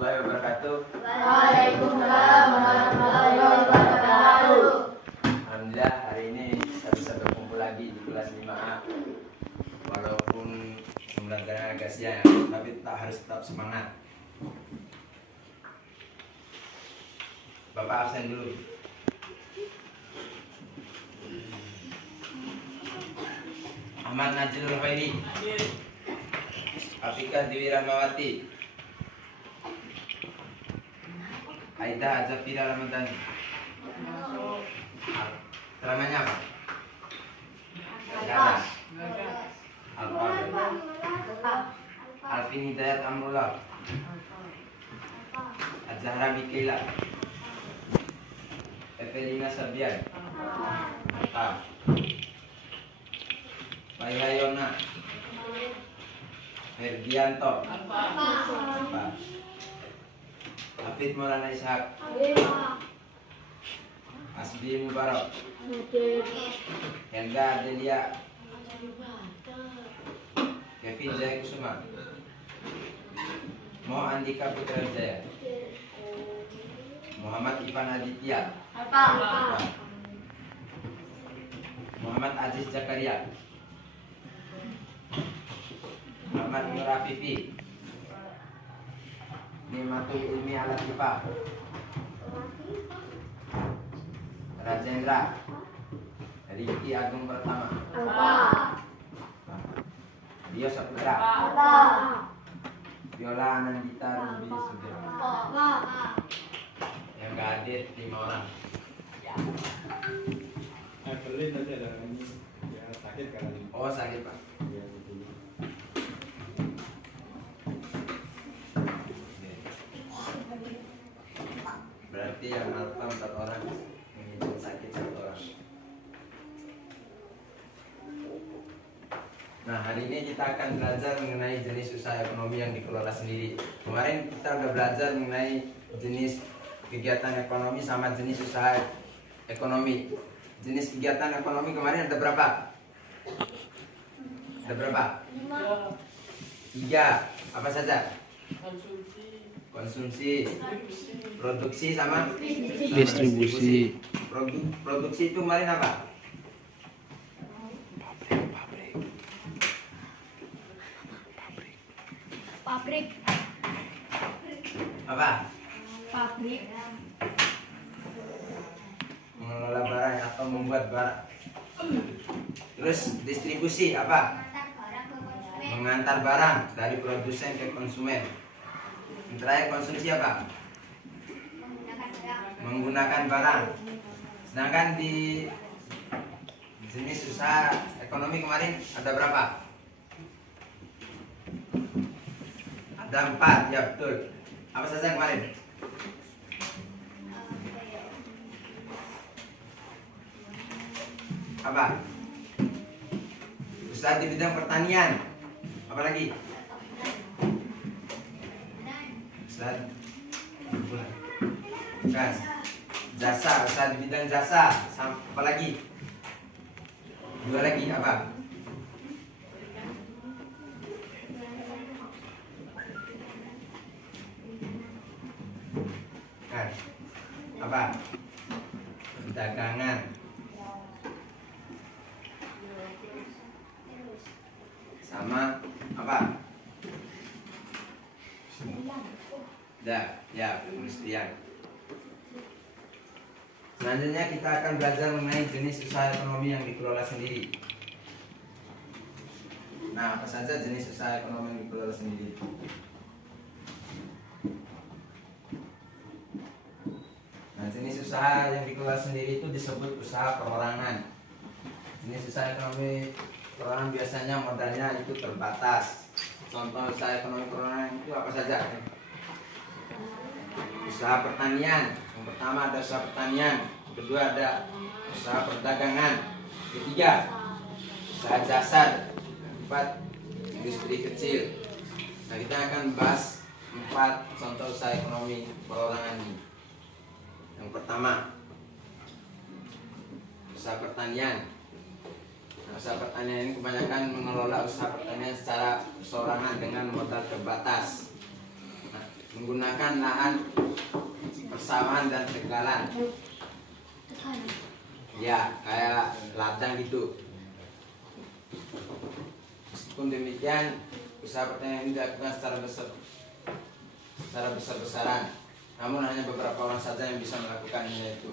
warahmatullahi wabarakatuh. Waalaikumsalam warahmatullahi wabarakatuh. Alhamdulillah hari ini kita bisa berkumpul lagi di kelas 5A. Walaupun pembelajaran agak siang, tapi harus tetap semangat. Bapak absen dulu. Ahmad Najil Khairi, Afikah Dewi Rahmawati, Aida Azafira Ramadhani. Namanya apa? Gagas. Alvin Hidayat Amrullah, Azhara Mikaela, Evelina Sabian, Mantap. Bayayona, Ferdianto, Hafid Maulana Ishak, Asbi Mubarak, Helga Adelia, Kevin Jaya Kusuma, Mo Andika Putra Jaya, Muhammad Ivan Aditya, Muhammad Aziz Zakaria, Muhammad Nur Afifi, Nimatul Ilmi Al-Latifah, Rajendra, Riki Agung Pertama, Dio Saputra, Viola Anandita Ruby Sudirman. Yang gak hadir 5 orang. Evelyn tadi ada ini ya sakit kan? Oh sakit Pak. Ya, betul. Berarti yang alfa 4 orang, yang sakit 1 orang. Nah hari ini kita akan belajar mengenai jenis usaha ekonomi yang dikelola sendiri. Kemarin kita udah belajar mengenai jenis kegiatan ekonomi sama jenis usaha ekonomi. Jenis kegiatan ekonomi kemarin ada berapa? Ada berapa? 3. Apa saja? Konsumsi, produksi sama Distribusi. Produksi itu kemarin apa? Pabrik. Apa? Pabrik. Mengelola barang atau membuat barang. Terus distribusi apa? Mengantar barang dari produsen ke konsumen. Yang terakhir konsumsi apa? Menggunakan barang. Sedangkan di jenis usaha ekonomi kemarin ada berapa? Ada 4, ya betul. Apa saja kemarin? Apa? Usaha di bidang pertanian. Apa lagi? Usaha bukan. Jasa, usaha di bidang jasa. Apa lagi? 2 lagi apa? Kan? Apa? Perdagangan. Sama apa? Ya, perindustrian. Selanjutnya kita akan belajar mengenai jenis usaha ekonomi yang dikelola sendiri. Nah, apa saja jenis usaha ekonomi yang dikelola sendiri? Nah, jenis usaha yang dikelola sendiri itu disebut usaha perorangan. Jenis usaha ekonomi perorangan biasanya modalnya itu terbatas. Contoh usaha ekonomi perorangan itu apa saja? Usaha pertanian. Yang pertama ada usaha pertanian. Yang kedua ada usaha perdagangan. Ketiga usaha jasa. Yang keempat industri kecil. Nah kita akan bahas 4 contoh usaha ekonomi perorangan ini. Yang pertama usaha pertanian. Nah, usaha pertanian ini kebanyakan mengelola usaha pertanian secara perseorangan dengan modal terbatas. Nah, menggunakan lahan persawahan dan tegalan. Ya, kayak ladang gitu. Meskipun demikian, usaha pertanian ini dilakukan secara besar-besaran. Namun hanya beberapa orang saja yang bisa melakukannya itu.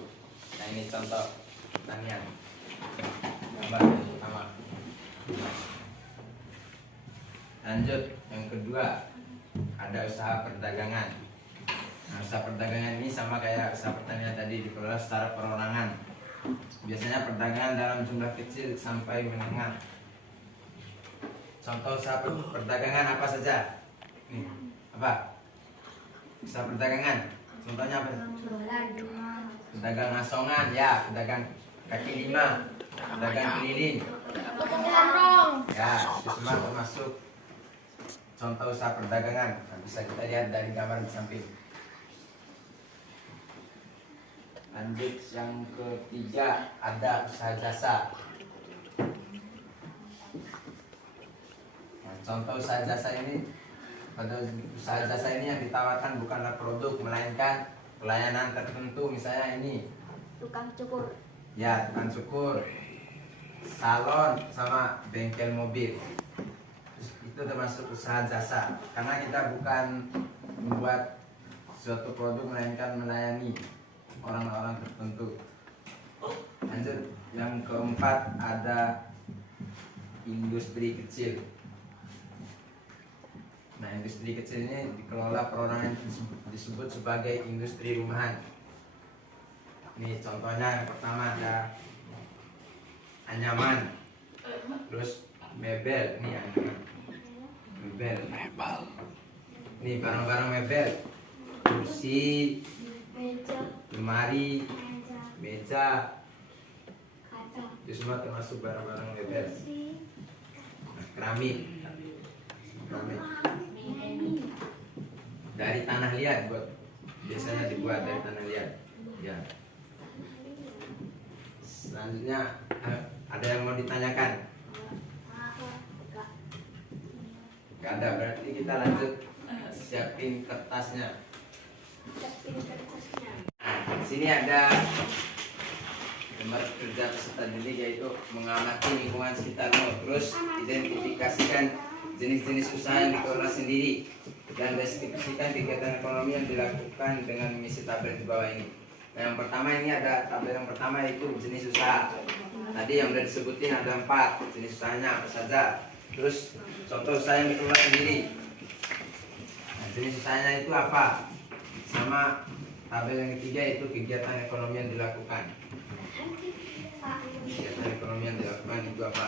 Nah, ini contoh pertanian. Gambar yang pertama. Lanjut, yang kedua ada usaha perdagangan. Nah, usaha perdagangan ini sama kayak usaha pertanian tadi, dikelola secara perorangan. Biasanya perdagangan dalam jumlah kecil sampai menengah. Contoh usaha perdagangan apa saja? Nih, apa? Usaha perdagangan. Contohnya apa? Pedagang asongan, ya, pedagang kaki lima, pedagang keliling. Ya, itu semua termasuk contoh usaha perdagangan. Nah, bisa kita lihat dari gambar di samping. Lanjut, yang ketiga ada usaha jasa. Nah, contoh usaha jasa ini, pada usaha jasa ini yang ditawarkan bukanlah produk melainkan pelayanan tertentu. Misalnya ini Tukang cukur. ya, tukang cukur, salon, sama bengkel mobil. Itu termasuk usaha jasa karena kita bukan membuat suatu produk melainkan melayani orang-orang tertentu. Lanjut, yang keempat ada industri kecil. Nah, industri kecil ini dikelola perorangan, disebut sebagai industri rumahan. Ini contohnya, yang pertama ada anyaman, terus mebel. Ini anyaman, mebel. Ini barang-barang mebel, kursi, lemari, meja, itu semua termasuk barang-barang mebel. Nah, keramik dari tanah liat, biasanya dibuat dari tanah liat. Ya. Selanjutnya ada yang mau ditanyakan? Gak ada, berarti kita lanjut siapin kertasnya. Di sini ada gambar kerja peserta didik, yaitu mengamati lingkungan sekitarmu, terus identifikasikan jenis-jenis usaha yang dikelola sendiri, dan deskripsikan kegiatan ekonomi yang dilakukan dengan mengisi tabel di bawah ini. Nah, yang pertama ini ada tabel yang pertama, yaitu jenis usaha. Tadi yang sudah disebutin ada 4 jenis usahanya apa saja. Terus contoh usaha yang dikelola sendiri. Nah, jenis usahanya itu apa? Sama tabel yang ketiga, itu kegiatan ekonomi yang dilakukan. Kegiatan ekonomi yang dilakukan itu apa?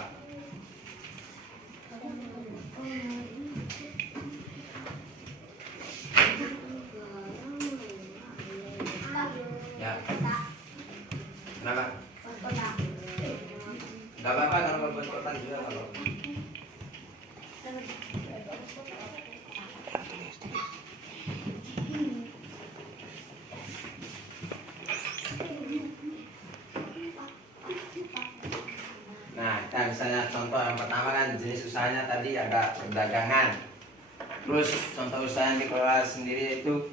Ya. Kenapa? Gak apa-apa kalau buat kotak juga kalau. Nah, kita misalnya contoh yang pertama kan jenis usahanya tadi ada perdagangan. Terus contoh usaha yang dikelola sendiri itu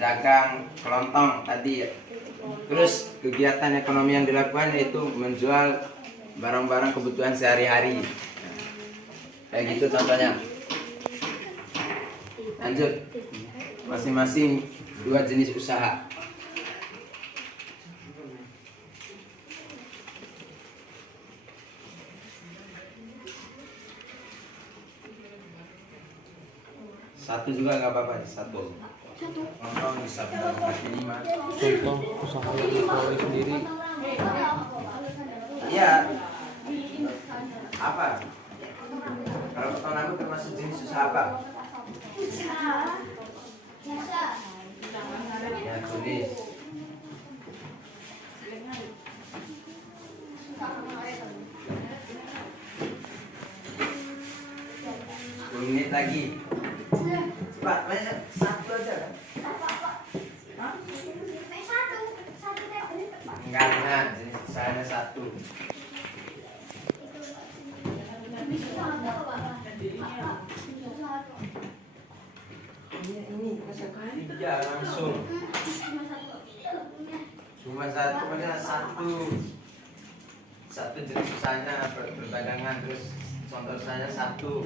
dagang kelontong tadi ya. Terus kegiatan ekonomi yang dilakukan yaitu menjual barang-barang kebutuhan sehari-hari. Kayak gitu contohnya. Lanjut, masing-masing 2 jenis usaha. Satu juga nggak apa-apa, satu. Nonton bisa kaki 5. Contoh usaha yang dikelola sendiri. Iya. Apa? Kalau peternak itu termasuk jenis usaha apa? Ya, tulis. 10 menit lagi. Cepat, banyak satu aja kan? Enggak benar, jenis usahanya 1. Ini Tiga langsung. Cuma satu, padahal satu jenis usahanya perdagangan, terus contoh usahanya satu.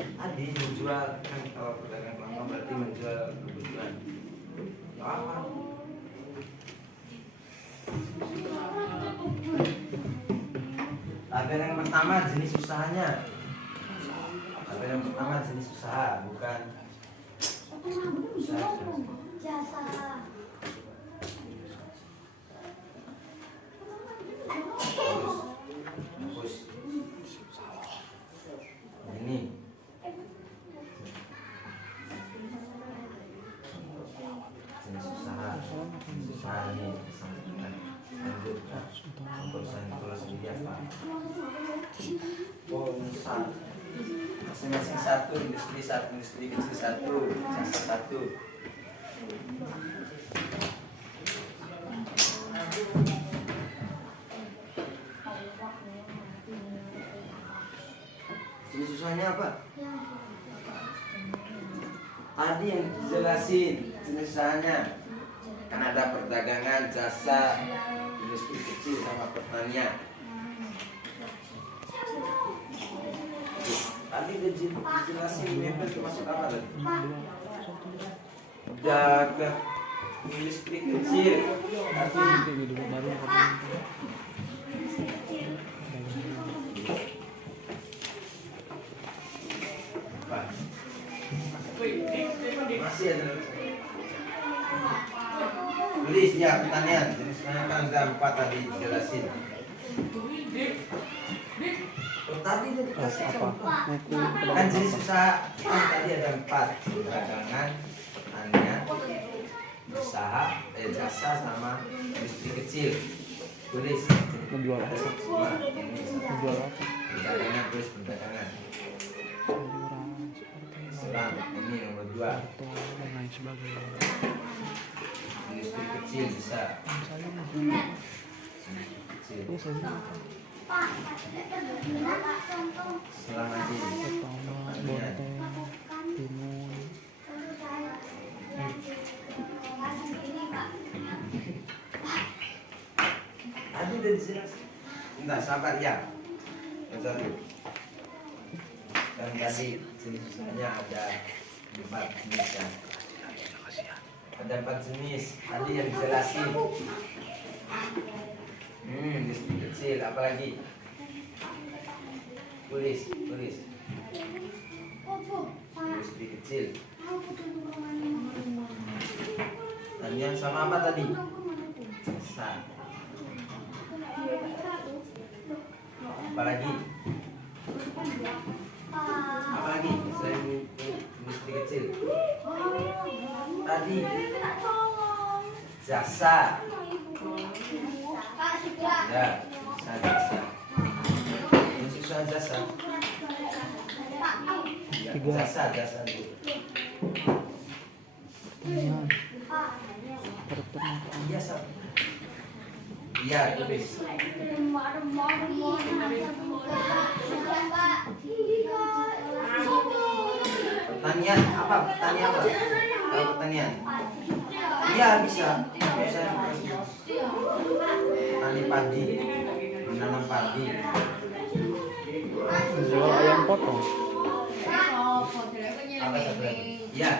Tadi menjual kan, kalau pedagang kelapa berarti menjual kebutuhan. Ya apa? Tabel yang pertama jenis usahanya. Tabel yang pertama jenis usaha, bukan usaha. Jasa. Hapus. Ini jenis usaha. Usaha ini disampaikan. Lanjut untuk saya sendiri apa? Oh, usaha. Masing-masing satu, industri kecil satu, jasa satu. Jenis usahanya apa? Tadi yang dijelasin jenis usahanya. Kan ada perdagangan, jasa, industri kecil sama pertanian. Tadi dijelasin mebel termasuk apa tadi? Dagang, industri kecil. Tapi ini dulu baru Apa? Masih ada. Tulis ya pertanian. Jenisnya kan ada 4 tadi dijelasin. Tadi udah dikasih apa? contoh. Nanti Kan jenis usaha kan tadi ada 4, perdagangan, pertanian, usaha, jasa sama industri kecil. Tulis. menjual Ada apa? semua. Ini Menjual apa? perdagangan, terus perdagangan. Selang ini nomor 2. Atau dan lain sebagainya. Industri kecil bisa. Saya Industri kecil. ini saya Selang lagi. pertama bonteng timun Tadi udah dijelasin. Bentar, sabar ya. Yang satu. Dan tadi jenis usahanya ada 4 jenis ya. Ada 4 jenis. Tadi yang dijelasin. Industri kecil, apalagi? Tulis. Industri kecil. Dan yang sama apa tadi? Jasa. Apalagi? Apalagi selain industri kecil? Tadi jasa. Ya, jasa. Ini susah jasa. Ya, Tiga. jasa itu. pertanian peternakan Iya, Sab. Iya, tulis. Pertanian apa? Pertanian apa? Kalau pertanian? Iya, bisa. Bisa. Tani padi, menanam padi. menjual ayam potong Apa satu lagi? Iya,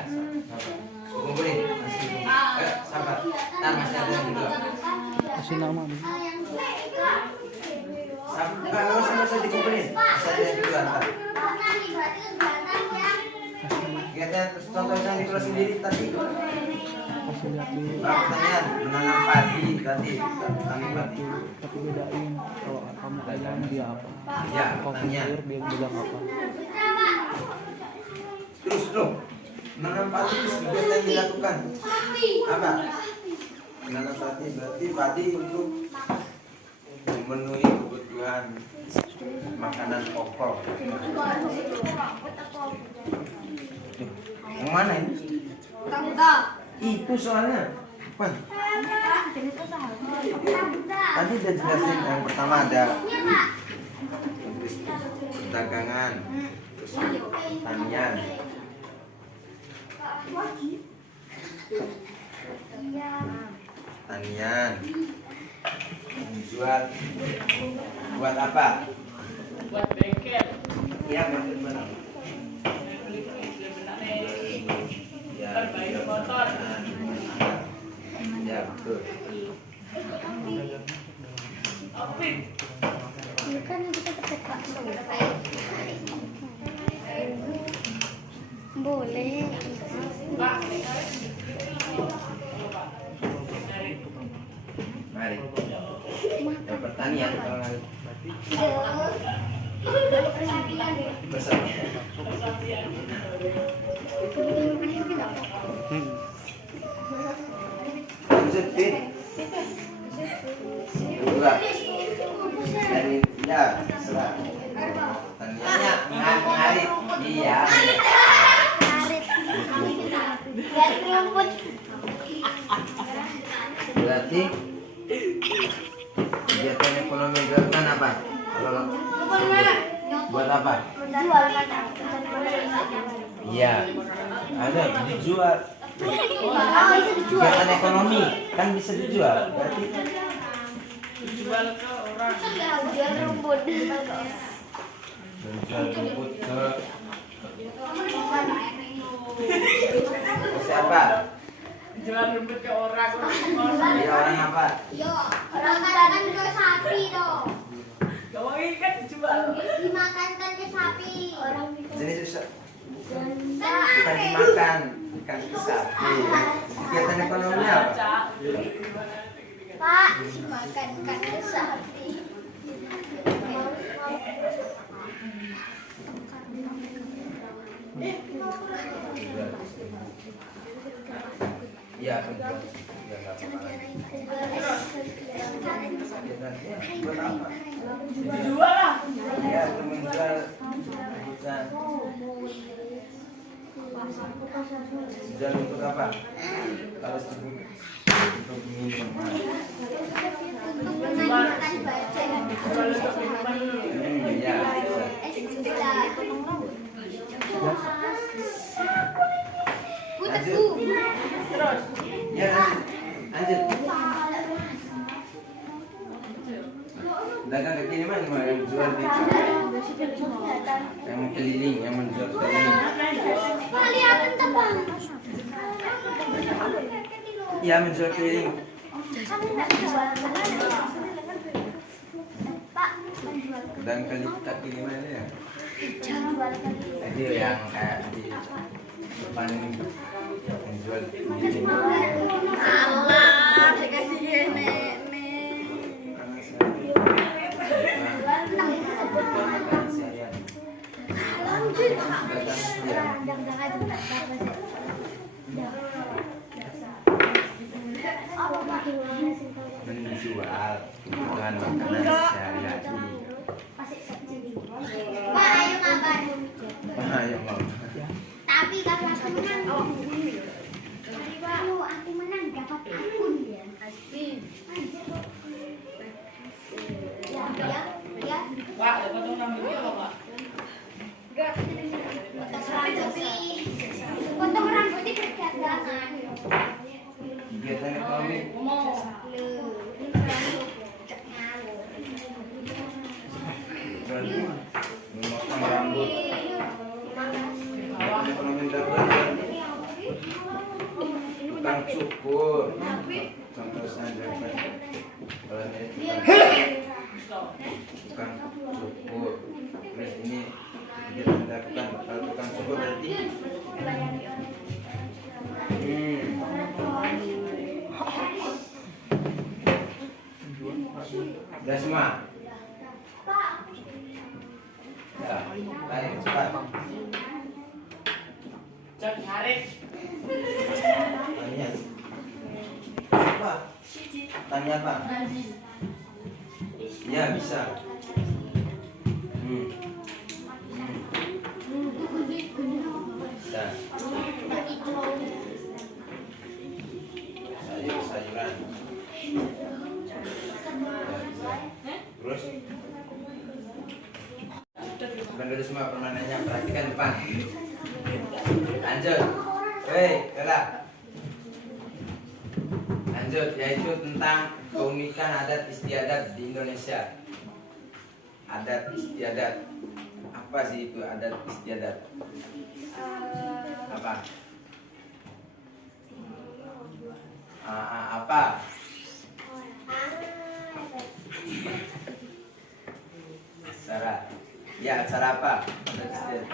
sabar. Kumpulin, masih. Sabar. Ntar masih ada yang kedua. kasih nama nih Sabar, nggak usah dikumpulin. Masih ada yang kedua ntar. Lihatnya contohnya di kelas sendiri tadi. kasih lihat dulu Pertanian, menanam padi tadi. Tani padi. tapi bedain kalau kamu ayam dia apa Ya, kalau pertanian. sayur dia bilang apa Terus dong. Menanam padi kegiatan yang dilakukan. Apa? Menanam padi berarti padi untuk memenuhi kebutuhan makanan pokok. Yang mana ini? Itu soalnya. Apa? Tadi udah jelasin yang pertama ada industri perdagangan, Terus pertanian. Pertanian. Menjual. Buat apa? Buat bengkel. Iya, benar. Ya, Perbaiki motor. Ya, betul. Opik. Kan kita tetap boleh. Pak. Mari. Ya, pertanian. Besarnya. Lanjut, Fit. Kedua. Dari ya, serah. Pertaniannya mengarit. Iya. Berarti kegiatan ekonomi dilakukan apa? Kalau buat apa? Iya. Ada dijual. Kegiatan ekonomi kan bisa dijual. Berarti Dijual ke orang. Jual rumput. menjual rumput ke siapa? Jual rumput ke orang. Dia orang apa? Orang makan ke sapi toh. Kamu ini kan dijual. Dimakankan ke sapi. Orang Jenis susah. Bukan dimakan, ikan ke sapi. Kegiatan ekonomi apa? Pak, dimakankan ke sapi. Iya, penjual. Ya, nggak apa-apa. Kegiatannya buat apa? Dijual lah. Ya, untuk menjual bukan. Jual untuk apa? Kalau sebut untuk minum. Jual untuk minuman dulu. Ya, lanjut. Terus. Ya, lanjut. Dagang kaki lima yang jual di yang keliling, yang menjual keliling. Kelihatan tebang. Iya, menjual keliling. Kamu nggak jual. Pak, menjual. Dan kaki lima ini ya. Jual. Tadi yang kayak di depan ini menjual keliling. Allah, dikasih nenek. Menjual kebutuhan makanan sehari-hari. Pak, ayo makan. Ayo mau. Tapi kalau aku menang, kalau aku menang dapat akun ya. Ya. Pak, potong rambut dia loh, Pak. Potong rambutnya berdagangan. Kegiatan ekonomi. Berarti memotong rambut. Kegiatan ekonomi dilakukan. Tukang cukur. Contoh saja kan. Kalau ini tukang cukur. Terus ini kegiatan dilakukan. Kalau tukang cukur berarti udah semua? Ya, baik, cepat. Cek Arif. Tanya. Apa? Tanya apa? Ya, bisa. Bisa. Sayur-sayuran. Ya, bisa. Terus? Bukan dari semua, permainannya, perhatikan depan. Lanjut. Hei, gerak. Lanjut, yaitu tentang keunikan adat istiadat di Indonesia. Adat istiadat. Apa sih itu adat istiadat? Apa? Apa? Acara. Ya, acara apa? Adat istiadat.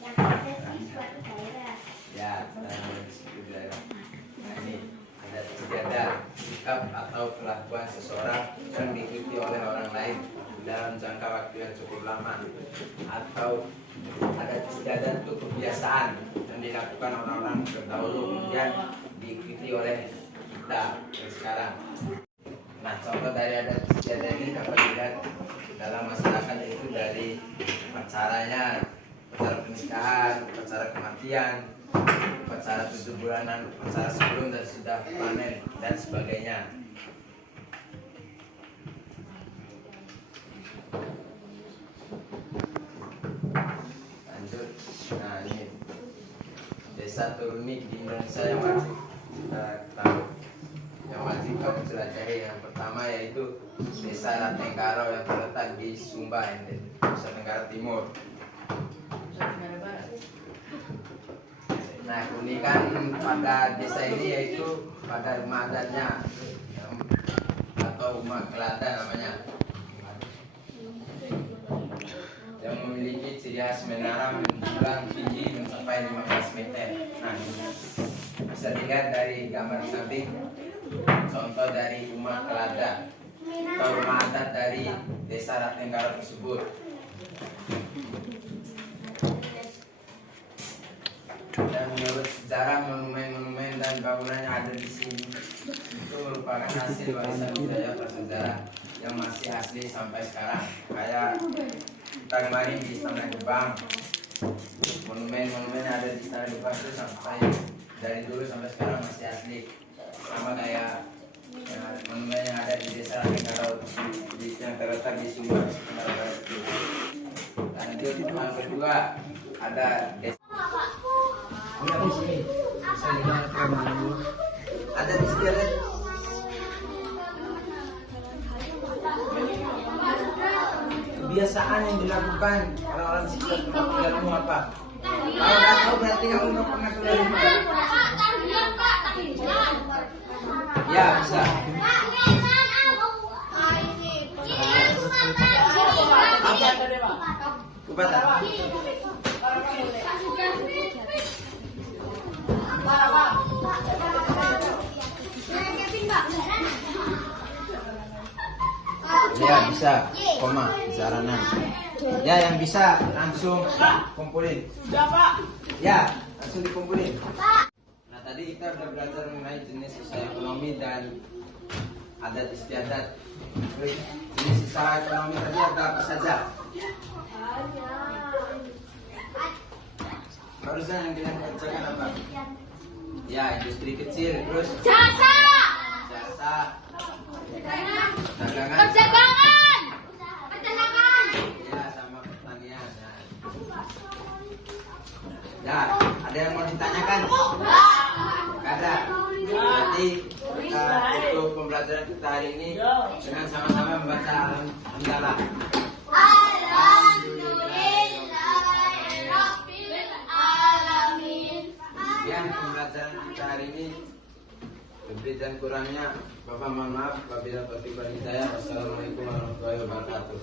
Yang ada di suatu daerah. Ya, saudara. Nah, ini adat istiadat, sikap atau kelakuan seseorang yang diikuti oleh orang lain dalam jangka waktu yang cukup lama, atau adat istiadat itu kebiasaan yang dilakukan orang-orang terdahulu kemudian diikuti oleh kita yang sekarang. Nah, contoh dari adat istiadat ini dapat dilihat dalam masyarakat itu dari acaranya, upacara pernikahan, upacara kematian, upacara 7 bulanan, upacara sebelum dan sudah panen dan sebagainya. Lanjut. Nah, ini desa terunik di Indonesia yang wajib kita tahu, yang wajib kamu jelajahi. Yang pertama yaitu desa Ratenggaro yang terletak di Sumba, Nusa Tenggara Timur. Nah, keunikan pada desa ini yaitu pada rumah adatnya atau rumah kelada namanya, yang memiliki ciri khas menara menjulang tinggi mencapai 15 meter. Nah, bisa dilihat dari gambar samping contoh dari rumah kelada atau rumah adat dari desa Ratenggaro tersebut. Dan menurut sejarah, monumen-monumen dan bangunan yang ada di sini itu merupakan hasil warisan budaya prasejarah yang masih asli sampai sekarang. Kayak kita kemarin di Istana Gebang, monumen-monumen yang ada di Istana Gebang itu sampai dari dulu sampai sekarang masih asli. Sama kayak monumen yang ada di desa Ratenggaro yang terletak di Sumba, Sumatera Barat itu. Lanjut, yang kedua ada desa. Ya, di sini bisa dilihat ada istiadat. Kebiasaan yang dilakukan orang-orang di sekitar tempat tinggalmu apa? Kalau nggak tahu berarti kamu nggak pernah keluar rumah. Ya, bisa. Kubatan. Ya, bisa. Koma, jaranan. Ya, yang bisa langsung kumpulin. Ya, langsung dikumpulin. Nah, tadi kita sudah belajar mengenai jenis usaha ekonomi dan adat istiadat. Jenis usaha ekonomi tadi ada apa saja? Barusan yang kalian kerjakan apa? Ya, industri kecil, terus jasa, perdagangan, ya, sama pertanian. Ya, ada yang mau ditanyakan? Gak ada. Berarti kita tutup pembelajaran kita hari ini dengan sama-sama membaca Alhamdulillah. Sekian pembelajaran kita hari ini. Lebih dan kurangnya Bapak mohon maaf. Wabillahi taufiq wal hidayah. Wassalamualaikum warahmatullahi wabarakatuh.